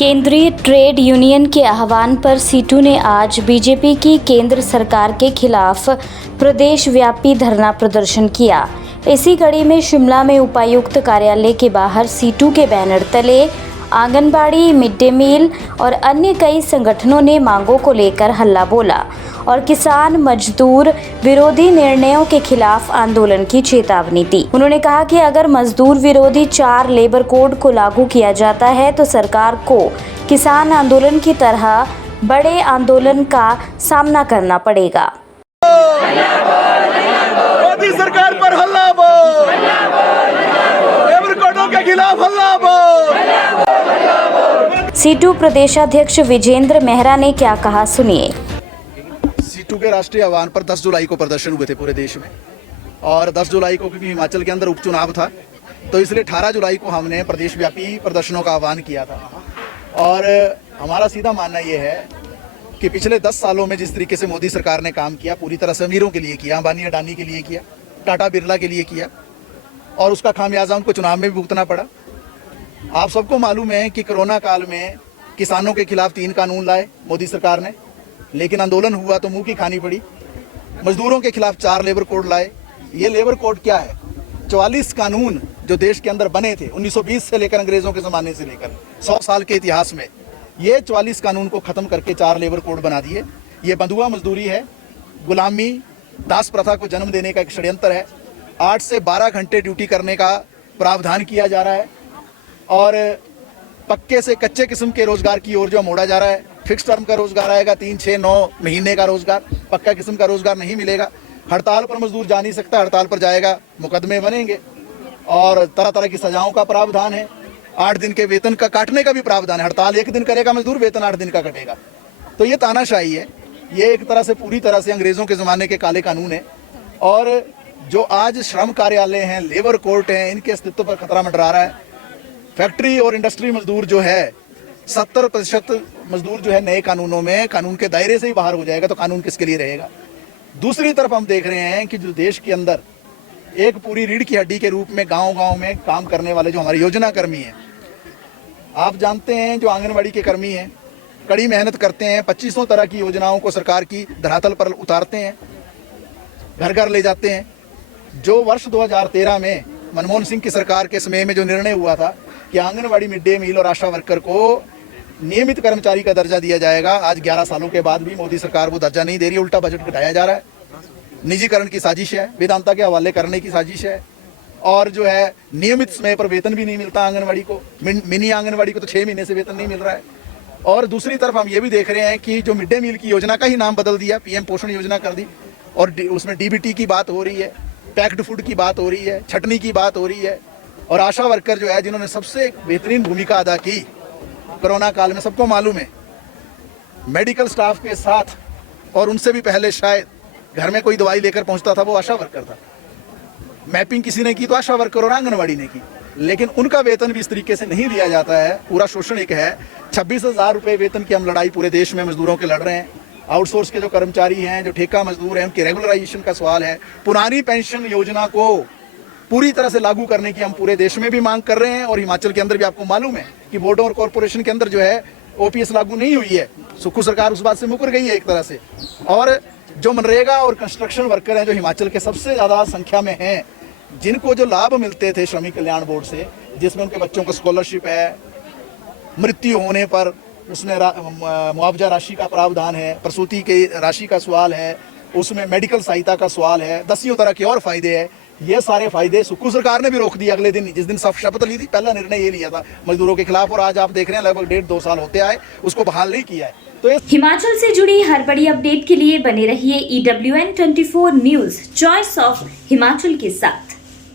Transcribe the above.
केंद्रीय trade union के आह्वान पर सीटू ने आज बीजेपी की केंद्र सरकार के खिलाफ प्रदेश व्यापी धरना प्रदर्शन किया। इसी कड़ी में शिमला में उपायुक्त कार्यालय के बाहर सीटू के बैनर तले आंगनबाड़ी, मिड डे मील और अन्य कई संगठनों ने मांगों को लेकर हल्ला बोला और किसान मजदूर विरोधी निर्णयों के खिलाफ आंदोलन की चेतावनी दी। उन्होंने कहा कि अगर मजदूर विरोधी 4 लेबर कोड को लागू किया जाता है तो सरकार को किसान आंदोलन की तरह बड़े आंदोलन का सामना करना पड़ेगा। मोदी सरकार पर हल्ला बोल, लेबर कोडों के खिलाफ हल्ला बोल। सीटू प्रदेशाध्यक्ष विजेंद्र मेहरा ने क्या कहा, सुनिए। सीटू के राष्ट्रीय आह्वान पर 10 जुलाई को प्रदर्शन हुए थे पूरे देश में, और 10 जुलाई को क्योंकि हिमाचल के अंदर उपचुनाव था तो इसलिए 18 जुलाई को हमने प्रदेश व्यापी प्रदर्शनों का आह्वान किया था। और हमारा सीधा मानना ये है कि पिछले 10 सालों में जिस तरीके से मोदी सरकार ने काम किया, पूरी तरह से अमीरों के लिए किया, अंबानी अडानी के लिए किया, टाटा बिरला के लिए किया, और उसका खामियाजा उनको चुनाव में भी भुगतना पड़ा। आप सबको मालूम है कि कोरोना काल में किसानों के खिलाफ 3 कानून लाए मोदी सरकार ने, लेकिन आंदोलन हुआ तो मुंह की खानी पड़ी। मजदूरों के खिलाफ 4 लेबर कोड लाए। ये लेबर कोड क्या है? 44 कानून जो देश के अंदर बने थे 1920 से लेकर अंग्रेजों के ज़माने से लेकर 100 साल के इतिहास में, ये 44 कानून को ख़त्म करके 4 लेबर कोड बना दिए। ये बंधुआ मजदूरी है, गुलामी, दास प्रथा को जन्म देने का एक षड्यंत्र है। 8 से 12 घंटे ड्यूटी करने का प्रावधान किया जा रहा है और पक्के से कच्चे किस्म के रोजगार की ओर जो मोड़ा जा रहा है। फिक्स टर्म का रोजगार आएगा, 3, 6, 9 महीने का रोजगार, पक्का किस्म का रोजगार नहीं मिलेगा। हड़ताल पर मजदूर जा नहीं सकता, हड़ताल पर जाएगा मुकदमे बनेंगे, और तरह तरह की सजाओं का प्रावधान है। 8 दिन के वेतन का काटने का भी प्रावधान है। हड़ताल 1 दिन करेगा मजदूर, वेतन 8 दिन का कटेगा। तो ये तानाशाही है, ये एक तरह से पूरी तरह से अंग्रेजों के ज़माने के काले कानून है। और जो आज श्रम कार्यालय हैं, लेबर कोर्ट हैं, इनके अस्तित्व पर खतरा मंडरा रहा है। फैक्ट्री और इंडस्ट्री मजदूर जो है 70% मजदूर जो है नए कानूनों में कानून के दायरे से ही बाहर हो जाएगा, तो कानून किसके लिए रहेगा? दूसरी तरफ हम देख रहे हैं कि जो देश के अंदर एक पूरी रीढ़ की हड्डी के रूप में गांव-गांव में काम करने वाले जो हमारे योजना कर्मी हैं, आप जानते हैं जो आंगनबाड़ी के कर्मी हैं, कड़ी मेहनत करते हैं, 2500 तरह की योजनाओं को सरकार की धरातल पर उतारते हैं, घर घर ले जाते हैं। जो वर्ष 2013 में मनमोहन सिंह की सरकार के समय में जो निर्णय हुआ था कि आंगनबाड़ी, मिड डे मील और आशा वर्कर को नियमित कर्मचारी का दर्जा दिया जाएगा, आज 11 सालों के बाद भी मोदी सरकार वो दर्जा नहीं दे रही है। उल्टा बजट घटाया जा रहा है। निजीकरण की साजिश है, वेदांता के हवाले करने की साजिश है, और जो है नियमित समय पर वेतन भी नहीं मिलता आंगनबाड़ी को। मिनी आंगनबाड़ी को तो 6 महीने से वेतन नहीं मिल रहा है। और दूसरी तरफ हम ये भी देख रहे हैं कि जो मिड डे मील की योजना का ही नाम बदल दिया, PM पोषण योजना कर दी, और उसमें DBT की बात हो रही है, पैक्ड फूड की बात हो रही है, छटनी की बात हो रही है। और आशा वर्कर जो है, जिन्होंने सबसे बेहतरीन भूमिका अदा की कोरोना काल में, सबको मालूम है, मेडिकल स्टाफ के साथ और उनसे भी पहले शायद घर में कोई दवाई लेकर पहुंचता था वो आशा वर्कर था। मैपिंग किसी ने की तो आशा वर्कर और आंगनबाड़ी ने की, लेकिन उनका वेतन भी इस तरीके से नहीं दिया जाता है। पूरा शोषण एक है। 26,000 रुपये वेतन की हम लड़ाई पूरे देश में मजदूरों के लड़ रहे हैं। आउटसोर्स के जो कर्मचारी हैं, जो ठेका मजदूर हैं, उनकी रेगुलराइजेशन का सवाल है। पुरानी पेंशन योजना को पूरी तरह से लागू करने की हम पूरे देश में भी मांग कर रहे हैं, और हिमाचल के अंदर भी आपको मालूम है कि बोर्डों और कॉरपोरेशन के अंदर जो है OPS लागू नहीं हुई है। सुक्खू सरकार उस बात से मुकर गई है एक तरह से। और जो मनरेगा और कंस्ट्रक्शन वर्कर हैं, जो हिमाचल के सबसे ज़्यादा संख्या में हैं, जिनको जो लाभ मिलते थे श्रमिक कल्याण बोर्ड से, जिसमें उनके बच्चों को स्कॉलरशिप है, मृत्यु होने पर उसमें मुआवजा राशि का प्रावधान है, प्रसूति की राशि का सवाल है, उसमें मेडिकल सहायता का सवाल है, 10 तरह के और फायदे हैं। ये सारे फायदे सुक्खू सरकार ने भी रोक दिए अगले दिन, जिस दिन शपथ ली थी। पहला निर्णय ये लिया था मजदूरों के खिलाफ, और आज आप देख रहे हैं लगभग 1.5-2 साल होते आए, उसको बहाल नहीं किया है। तो हिमाचल से जुड़ी हर बड़ी अपडेट के लिए बने रहिए EWN24 news, choice of Himachal के साथ।